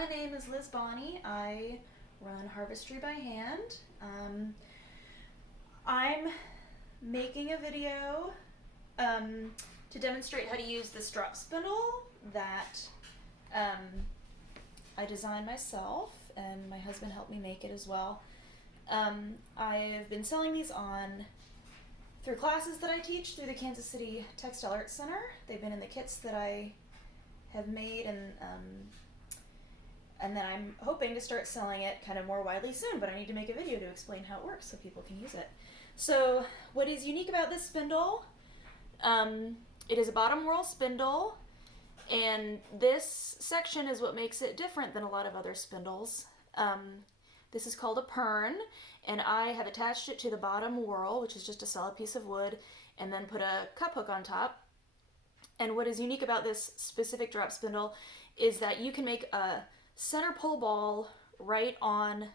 My name is Liz Bonney. I run Harvestry by hand. I'm making a video to demonstrate how to use this drop spindle that I designed myself, and my husband helped me make it as well. I've been selling these on through classes that I teach through the Kansas City Textile Arts Center. They've been in the kits that I have made, and then I'm hoping to start selling it kind of more widely soon, but I need to make a video to explain how it works so people can use it. So what is unique about this spindle, it is a bottom whorl spindle, and this section is what makes it different than a lot of other spindles. This is called a pern, and I have attached it to the bottom whorl, which is just a solid piece of wood, and then put a cup hook on top. And what is unique about this specific drop spindle is that you can make a center pole ball right on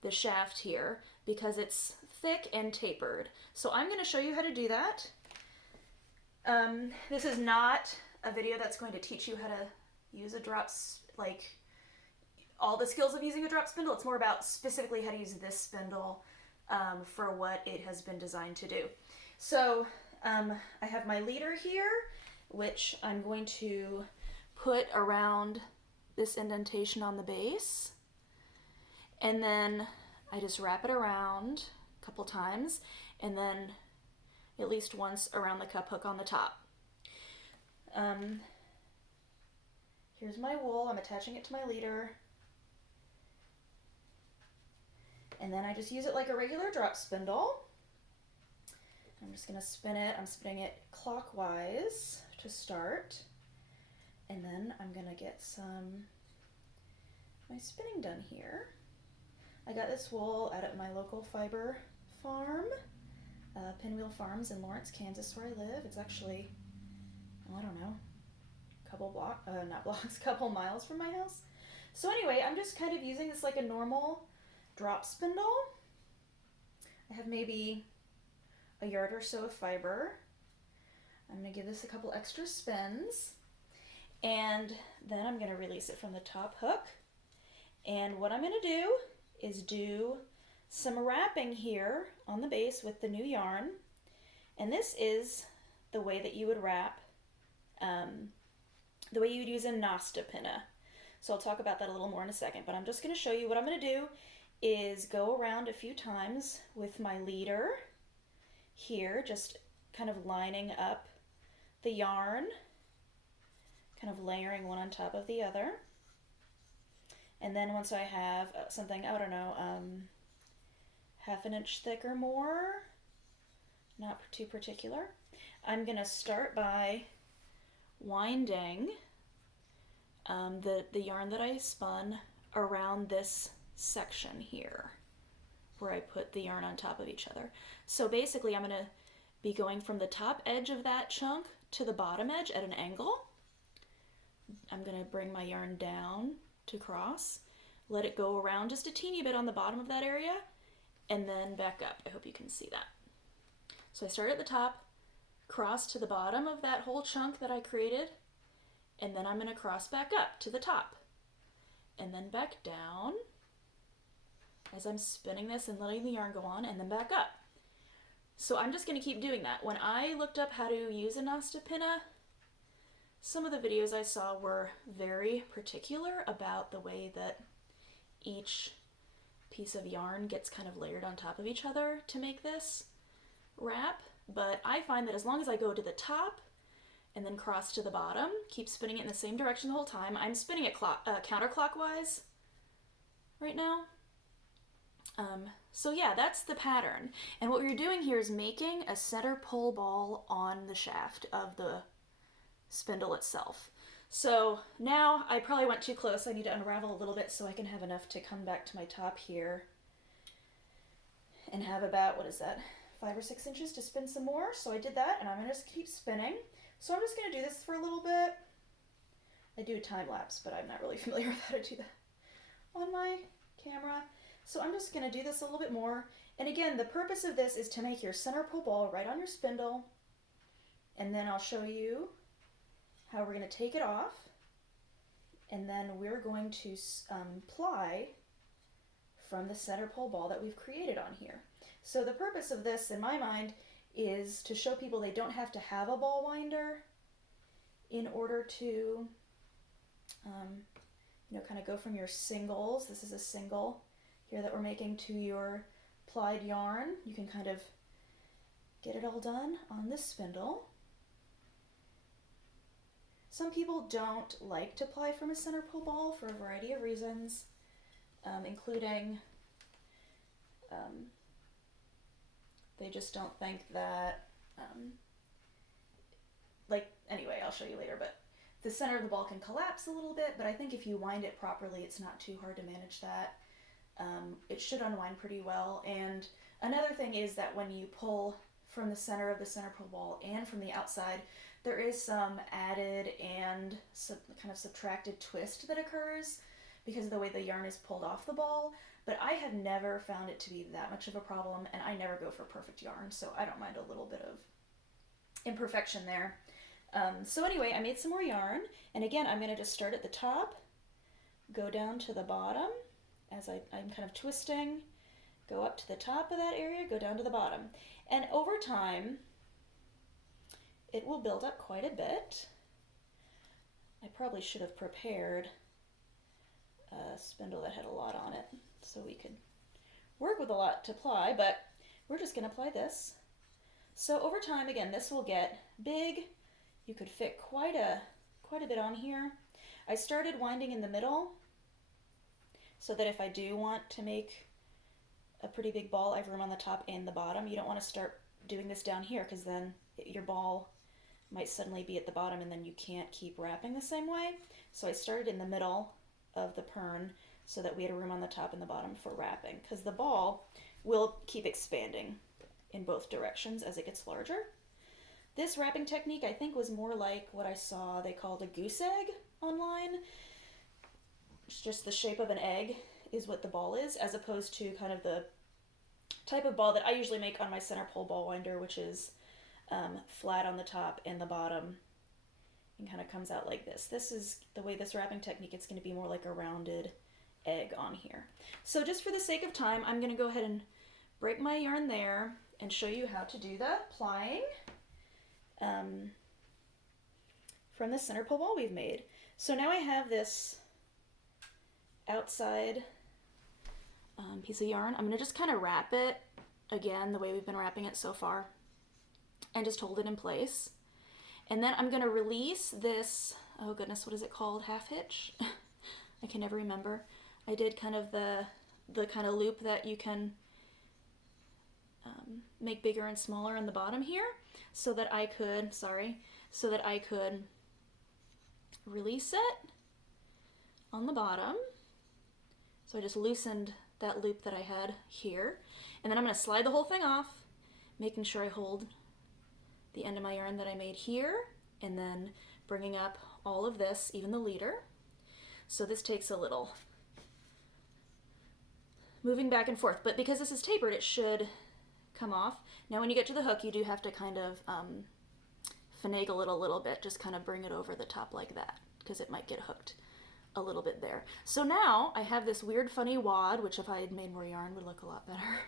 the shaft here because it's thick and tapered. So I'm going to show you how to do that. This is not a video that's going to teach you how to use a drop, like all the skills of using a drop spindle. It's more about specifically how to use this spindle for what it has been designed to do. So I have my leader here, which I'm going to put around this indentation on the base, and then I just wrap it around a couple times, and then at least once around the cup hook on the top. Here's my wool. I'm attaching it to my leader, and then I just use it like a regular drop spindle. I'm just going to spin it. I'm spinning it clockwise to start, and then I'm going to get my spinning done here. I got this wool out at my local fiber farm, Pinwheel Farms in Lawrence, Kansas, where I live. It's actually, I don't know, couple miles from my house. So anyway, I'm just kind of using this like a normal drop spindle. I have maybe a yard or so of fiber. I'm going to give this a couple extra spins, and then I'm going to release it from the top hook. And what I'm going to do is do some wrapping here on the base with the new yarn. And this is the way that you would wrap, the way you would use a Nasta pinna. So I'll talk about that a little more in a second, but I'm just going to show you what I'm going to do is go around a few times with my leader here, just kind of lining up the yarn, kind of layering one on top of the other. And then once I have something, I don't know, half an inch thick or more, not too particular, I'm going to start by winding the yarn that I spun around this section here where I put the yarn on top of each other. So basically I'm going to be going from the top edge of that chunk to the bottom edge at an angle. I'm going to bring my yarn down to cross, let it go around just a teeny bit on the bottom of that area, and then back up. I hope you can see that. So I start at the top, cross to the bottom of that whole chunk that I created, and then I'm going to cross back up to the top, and then back down as I'm spinning this and letting the yarn go on, and then back up. So I'm just going to keep doing that. When I looked up how to use a Nasta pinna, some of the videos I saw were very particular about the way that each piece of yarn gets kind of layered on top of each other to make this wrap. But I find that as long as I go to the top and then cross to the bottom, keep spinning it in the same direction the whole time. I'm spinning it counterclockwise right now. So yeah, that's the pattern. And what we're doing here is making a center pole ball on the shaft of the spindle itself. So now I probably went too close. I need to unravel a little bit so I can have enough to come back to my top here and have about, what is that, 5 or 6 inches to spin some more. So I did that, and I'm going to just keep spinning. So I'm just going to do this for a little bit. I do a time lapse, but I'm not really familiar with how to do that on my camera. So I'm just going to do this a little bit more. And again, the purpose of this is to make your center pole ball right on your spindle, and then I'll show you how we're going to take it off and then we're going to ply from the center pole ball that we've created on here. So the purpose of this, in my mind, is to show people they don't have to have a ball winder in order to, kind of go from your singles. This is a single here that we're making to your plied yarn. You can kind of get it all done on this spindle. Some people don't like to ply from a center pole ball for a variety of reasons, including they just don't think that, anyway, I'll show you later, but the center of the ball can collapse a little bit, but I think if you wind it properly, it's not too hard to manage that. It should unwind pretty well. And another thing is that when you pull from the center of the center pole ball and from the outside, there is some added and kind of subtracted twist that occurs because of the way the yarn is pulled off the ball, but I have never found it to be that much of a problem, and I never go for perfect yarn, so I don't mind a little bit of imperfection there. So anyway, I made some more yarn, and again, I'm going to just start at the top, go down to the bottom as I'm kind of twisting, go up to the top of that area, go down to the bottom. And over time, it will build up quite a bit. I probably should have prepared a spindle that had a lot on it so we could work with a lot to ply, but we're just going to ply this. So over time, again, this will get big. You could fit quite a bit on here. I started winding in the middle so that if I do want to make a pretty big ball, I have room on the top and the bottom. You don't want to start doing this down here because then your ball might suddenly be at the bottom and then you can't keep wrapping the same way. So I started in the middle of the pern so that we had a room on the top and the bottom for wrapping, because the ball will keep expanding in both directions as it gets larger. This wrapping technique I think was more like what I saw they called a goose egg online. It's just the shape of an egg is what the ball is, as opposed to kind of the type of ball that I usually make on my center pole ball winder, which is flat on the top and the bottom and kind of comes out like this. This is the way this wrapping technique, it's going to be more like a rounded egg on here. So just for the sake of time, I'm going to go ahead and break my yarn there and show you how to do the plying from the center pole ball we've made. So now I have this outside piece of yarn. I'm going to just kind of wrap it again the way we've been wrapping it so far and just hold it in place. And then I'm going to release this, oh goodness, what is it called? Half hitch? I can never remember. I did kind of the kind of loop that you can make bigger and smaller on the bottom here so that I could, release it on the bottom. So I just loosened that loop that I had here. And then I'm going to slide the whole thing off, making sure I hold the end of my yarn that I made here, and then bringing up all of this, even the leader. So this takes a little moving back and forth, but because this is tapered, it should come off. Now when you get to the hook, you do have to kind of finagle it a little bit, just kind of bring it over the top like that, because it might get hooked a little bit there. So now I have this weird funny wad, which if I had made more yarn would look a lot better.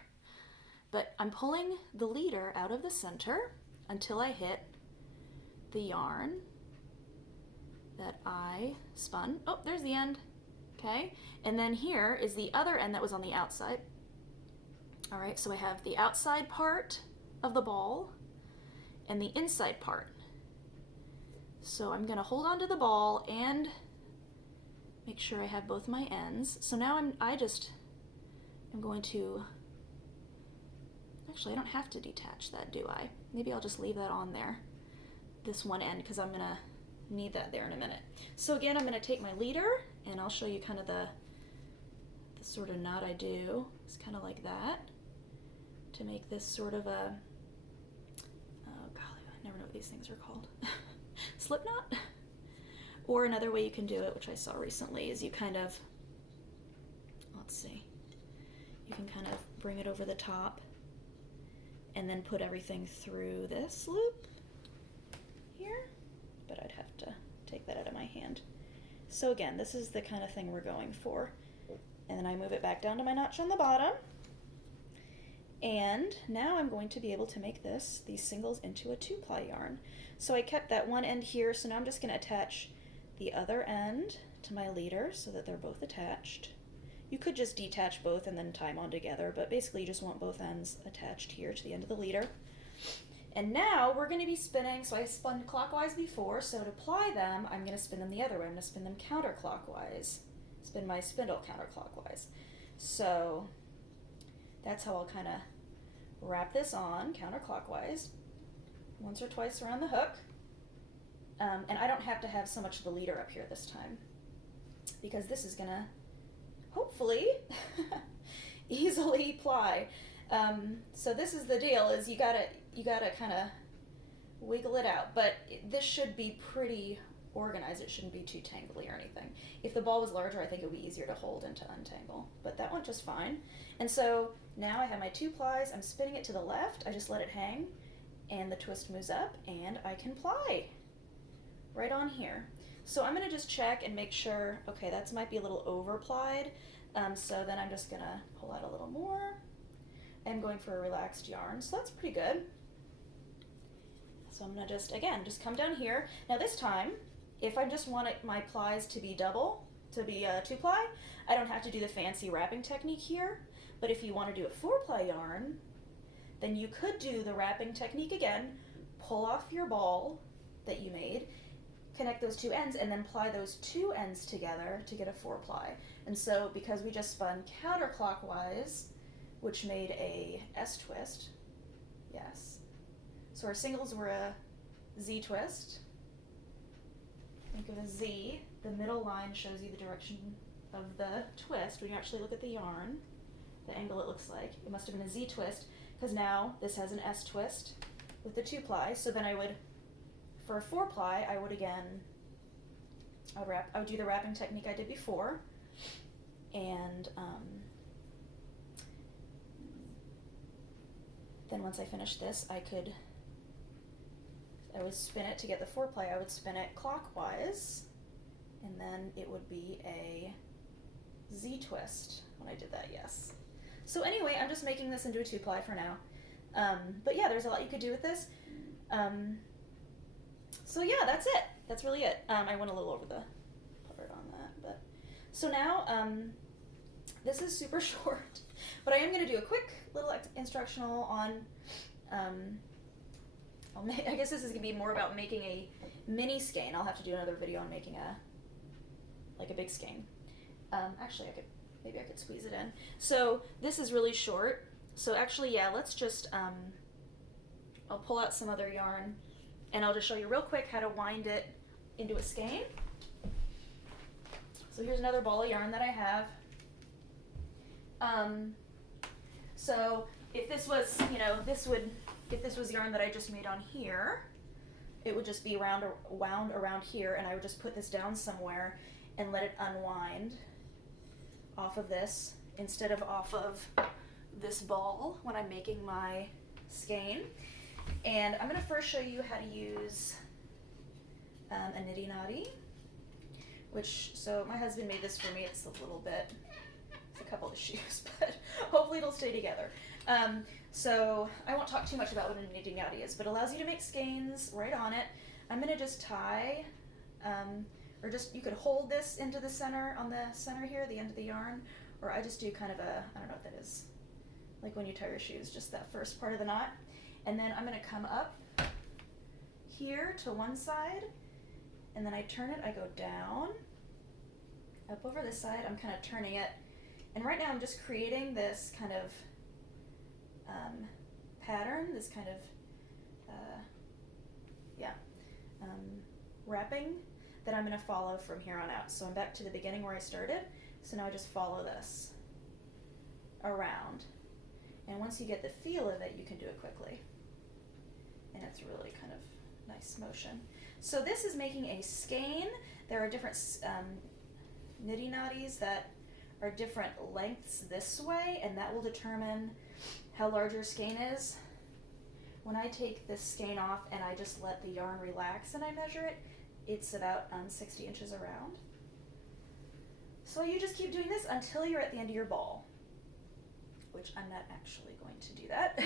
But I'm pulling the leader out of the center until I hit the yarn that I spun. Oh, there's the end. Okay, and then here is the other end that was on the outside. All right, so I have the outside part of the ball and the inside part. So I'm going to hold on to the ball and make sure I have both my ends. So now I'm going to, actually I don't have to detach that, do I? Maybe I'll just leave that on there, this one end, because I'm going to need that there in a minute. So again, I'm going to take my leader and I'll show you kind of the sort of knot I do. It's kind of like that to make this sort of a, oh golly, I never know what these things are called. Slip knot? Or another way you can do it, which I saw recently, is you kind of, let's see, you can kind of bring it over the top and then put everything through this loop here, but I'd have to take that out of my hand So again, this is the kind of thing we're going for. And then I move it back down to my notch on the bottom. And now I'm going to be able to make these singles into a 2-ply yarn. So I kept that one end here, so now I'm just going to attach the other end to my leader so that they're both attached. You could just detach both and then tie them on together, but basically you just want both ends attached here to the end of the leader. And now we're going to be spinning, so I spun clockwise before, so to ply them, I'm going to spin them the other way. I'm going to spin them counterclockwise. Spin my spindle counterclockwise. So that's how I'll kind of wrap this on counterclockwise once or twice around the hook. And I don't have to have so much of the leader up here this time because this is going to hopefully easily ply. So this is the deal, is you gotta kind of wiggle it out, but this should be pretty organized. It shouldn't be too tangly or anything. If the ball was larger, I think it would be easier to hold and to untangle, but that went just fine. And so now I have my 2 plies. I'm spinning it to the left. I just let it hang and the twist moves up and I can ply right on here. So I'm going to just check and make sure, okay, that might be a little over plied. So then I'm just going to pull out a little more. I'm going for a relaxed yarn, so that's pretty good. So I'm going to just come down here. Now this time, if I just want my plies to be to be a 2-ply, I don't have to do the fancy wrapping technique here. But if you want to do a 4-ply yarn, then you could do the wrapping technique again, pull off your ball that you made, connect those 2 ends, and then ply those 2 ends together to get a 4-ply. And so because we just spun counterclockwise, which made a S twist, yes. So our singles were a Z twist. Think of a Z. The middle line shows you the direction of the twist. When you actually look at the yarn, the angle it looks like, it must have been a Z twist, because now this has an S twist with the 2-ply. So then I would, for a 4-ply, I would do the wrapping technique I did before, and then once I finish this, I would spin it to get the 4-ply. I would spin it clockwise, and then it would be a Z twist when I did that, yes. So anyway, I'm just making this into a 2-ply for now. But yeah, there's a lot you could do with this. So yeah, that's it. That's really it. I went a little over the part on that, but so now this is super short, but I am going to do a quick little instructional on. I guess this is going to be more about making a mini skein. I'll have to do another video on making a big skein. Actually, maybe I could squeeze it in. So this is really short. So actually, yeah, let's just I'll pull out some other yarn, and I'll just show you real quick how to wind it into a skein. So here's another ball of yarn that I have. So if this was, if this was yarn that I just made on here, it would just be wound around here, and I would just put this down somewhere and let it unwind off of this instead of off of this ball when I'm making my skein. And I'm going to first show you how to use a niddy noddy, so my husband made this for me. It's a little bit, it's a couple of shoes, but hopefully it'll stay together. So I won't talk too much about what a niddy noddy is, but it allows you to make skeins right on it. I'm going to just tie, or just, you could hold this into the center, on the center here, the end of the yarn, or I just do kind of I don't know what that is, like when you tie your shoes, just that first part of the knot. And then I'm going to come up here to one side, and then I turn it, I go down, up over this side, I'm kind of turning it, and right now I'm just creating this kind of pattern, this kind of, wrapping that I'm going to follow from here on out. So I'm back to the beginning where I started, so now I just follow this around. And once you get the feel of it, you can do it quickly. And it's really kind of nice motion. So this is making a skein. There are different niddy noddies that are different lengths this way, and that will determine how large your skein is. When I take this skein off and I just let the yarn relax and I measure it, it's about 60 inches around. So you just keep doing this until you're at the end of your ball, which I'm not actually going to do that.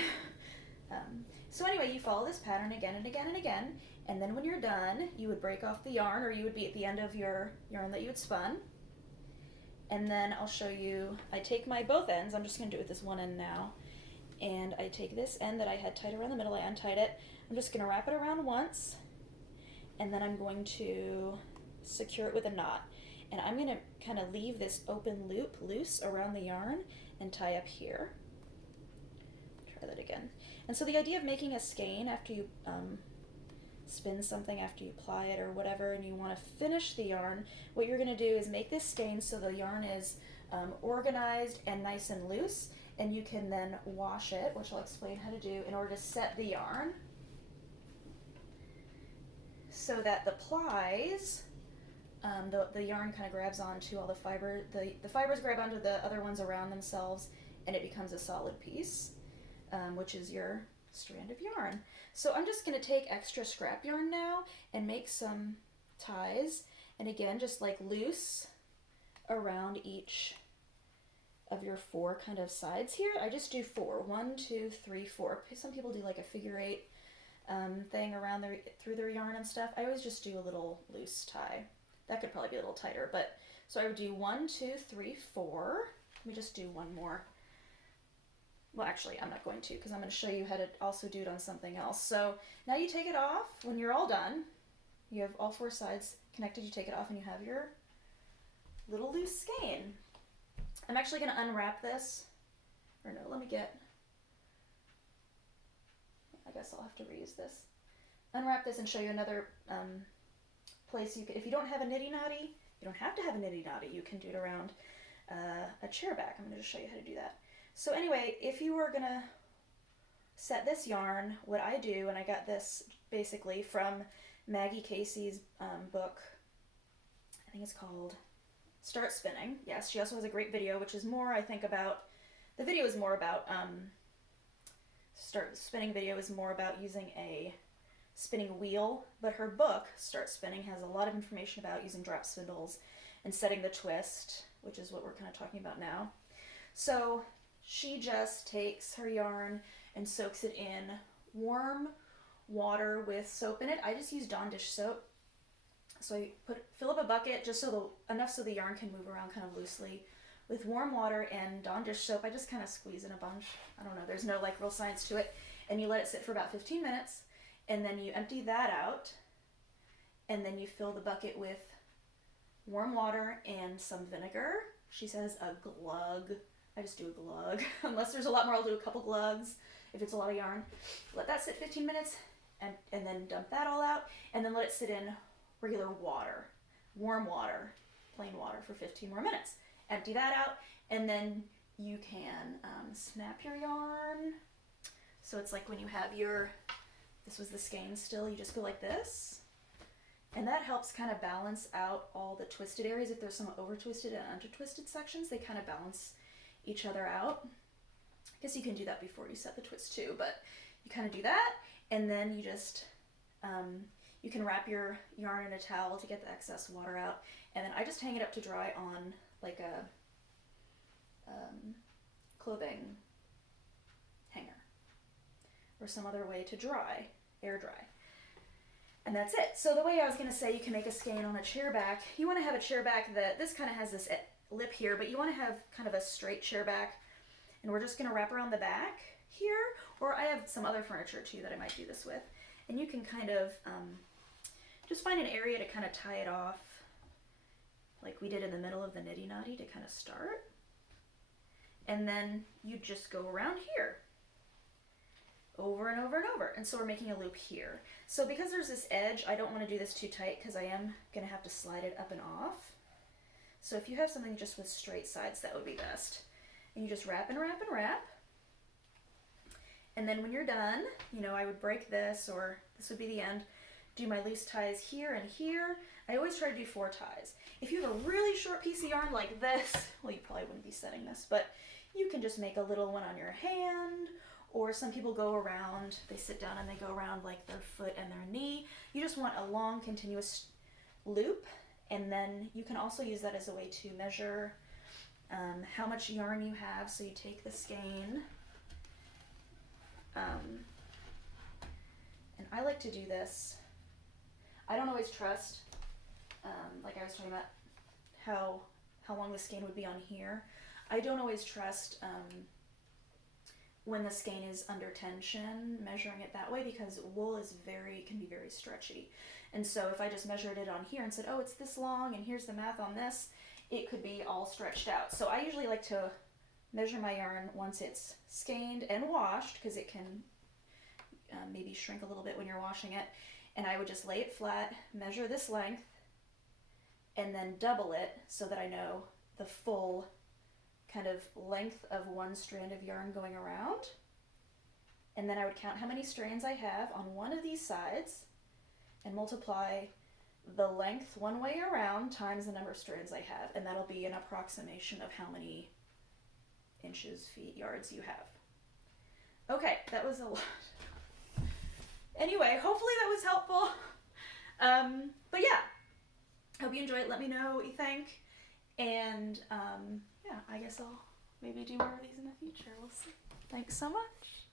So anyway, you follow this pattern again and again and again, and then when you're done, you would break off the yarn, or you would be at the end of your yarn that you had spun. And then I'll show you, I take my both ends, I'm just going to do it with this one end now, and I take this end that I had tied around the middle, I untied it, I'm just going to wrap it around once, and then I'm going to secure it with a knot. And I'm going to kind of leave this open loop loose around the yarn and tie up here. Try that again. And so the idea of making a skein after you spin something, after you ply it or whatever, and you want to finish the yarn, what you're going to do is make this skein so the yarn is organized and nice and loose, and you can then wash it, which I'll explain how to do, in order to set the yarn so that the plies, the yarn kind of grabs onto all the fiber, the fibers grab onto the other ones around themselves, and it becomes a solid piece, which is your strand of yarn. So I'm just going to take extra scrap yarn now and make some ties, and again, just like loose around each of your 4 kind of sides here. I just do 4. 1, 2, 3, 4. Some people do like a figure 8 thing around through their yarn and stuff. I always just do a little loose tie. That could probably be a little tighter, but so I would do 1, 2, 3, 4. Let me just do one more. Well, actually, I'm not going to, because I'm going to show you how to also do it on something else. So now you take it off. When you're all done, you have all 4 sides connected, you take it off, and you have your little loose skein. I'm actually going to unwrap this. Or no, let me get, I guess I'll have to reuse this. Unwrap this and show you another place you can, if you don't have a niddy-noddy, you don't have to have a niddy-noddy, you can do it around a chair back. I'm going to just show you how to do that. So anyway, if you were going to set this yarn, what I do, and I got this basically from Maggie Casey's book, I think it's called Start Spinning. Yes, she also has a great video, which is more, I think, about, the video is more about, Start Spinning video is more about using a spinning wheel, but her book, Start Spinning, has a lot of information about using drop spindles and setting the twist, which is what we're kind of talking about now. So she just takes her yarn and soaks it in warm water with soap in it. I just use Dawn dish soap. So I fill up a bucket just so enough so the yarn can move around kind of loosely with warm water and Dawn dish soap. I just kind of squeeze in a bunch. I don't know, there's no like real science to it. And you let it sit for about 15 minutes, and then you empty that out, and then you fill the bucket with warm water and some vinegar. She says a glug. I just do a glug. Unless there's a lot more, I'll do a couple glugs if it's a lot of yarn. Let that sit 15 minutes and then dump that all out, and then let it sit in regular water, warm water, plain water for 15 more minutes. Empty that out, and then you can snap your yarn. So it's like when you have your, this was the skein still, you just go like this. And that helps kind of balance out all the twisted areas. If there's some over twisted and under twisted sections, they kind of balance each other out. I guess you can do that before you set the twist too, but you kind of do that, and then you just, you can wrap your yarn in a towel to get the excess water out, and then I just hang it up to dry on like a clothing hanger or some other way to dry, air dry. And that's it. So the way I was going to say you can make a skein on a chair back, you want to have a chair back that, this kind of has this lip here, but you want to have kind of a straight chair back, and we're just going to wrap around the back here, or I have some other furniture too that I might do this with, and you can kind of just find an area to kind of tie it off like we did in the middle of the niddy-noddy to kind of start, and then you just go around here over and over and over. And so we're making a loop here. So because there's this edge, I don't want to do this too tight because I am going to have to slide it up and off. So if you have something just with straight sides, that would be best. And you just wrap and wrap and wrap. And then when you're done, you know, I would break this, or this would be the end, do my loose ties here and here. I always try to do 4 ties. If you have a really short piece of yarn like this, well, you probably wouldn't be setting this, but you can just make a little one on your hand, or some people go around, they sit down and they go around like their foot and their knee. You just want a long continuous loop, And then you can also use that as a way to measure how much yarn you have. So you take the skein, and I like to do this. I don't always trust, like I was talking about how long the skein would be on here. I don't always trust when the skein is under tension, measuring it that way, because wool is can be very stretchy. And so if I just measured it on here and said, oh, it's this long and here's the math on this, it could be all stretched out. So I usually like to measure my yarn once it's skeined and washed, because it can maybe shrink a little bit when you're washing it. And I would just lay it flat, measure this length, and then double it so that I know the full kind of length of one strand of yarn going around. And then I would count how many strands I have on one of these sides and multiply the length one way around times the number of strands I have, and that'll be an approximation of how many inches, feet, yards you have. Okay, that was a lot. Anyway, hopefully that was helpful. But yeah, hope you enjoy it. Let me know what you think. And yeah, I guess I'll maybe do more of these in the future. We'll see. Thanks so much.